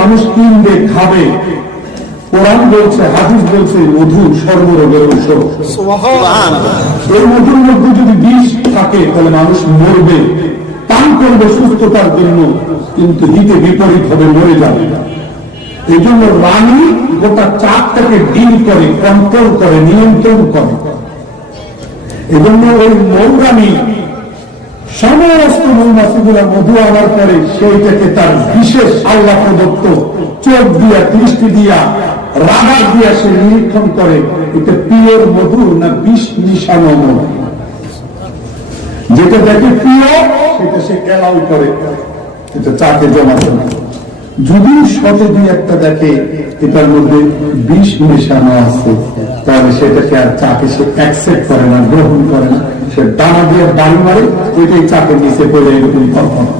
মানুষ কিনবে খাবে। কোরআন বলছে হাদিস বলছে মধু সর্বরোগের ঔষধ এই মধুর মধ্যে যদি বিষ থাকে তাহলে মানুষ মরবে। পান করবে সুস্থতার জন্য কিন্তু হিতে বিপরীত হবে মরে যাবে। এই জন্য রানী গোটা চাপটাকে ডিল করে কন্ট্রোল করে নিয়ন্ত্রণ করে। এজন্য ওই মৌরানী সমস্ত মৌমাছিগুলা মধু আনার পরে সেইটাকে তার বিশেষ আল্লাহ প্রদত্ত চোখ দিয়া, দৃষ্টি দিয়া রাবার দিয়া সে নিরীক্ষণ করে, এটা পিওর মধু না বিষ মধু? যেটা দেখে প্রিয় সেটা সে এলাউ করে। এটা চাকে জমা করে। যদি শত দুই একটা দেখে এটার মধ্যে বিষ মেশানো আছে। তাহলে সেটাকে আর চাকে সে অ্যাকসেপ্ট করে না, গ্রহণ করে না। সে ডানা দিয়ে বাড়ি মারে, ওইটাই চাকে নিচে পড়ে এরকম কল্পনা।